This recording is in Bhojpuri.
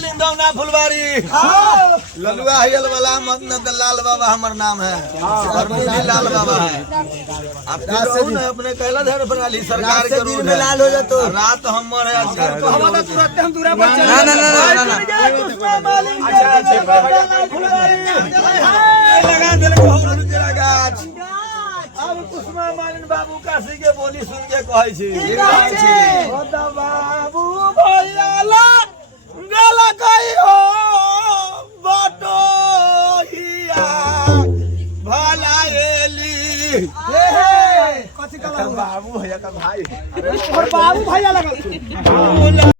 मालिन दौना फुलवारी ललुआ हियल वाला मदन लाल बाबा हमर नाम है धर्मपुरी लाल बाबा है। आप अपने कहला धर बना ली सरकार के रूल में लाल हो जातो रात हमर है हम तो तुरंत हम दूरा पर चल ना लगा दिल को तेरा गाछ अब कुसुमा मालिन बाबू काशी के बोली सुन के कहै छी ओ बाबू भैया गला कई हो बटोहिया भला एली बाबू भैया का भाई और बाबू भैया लगल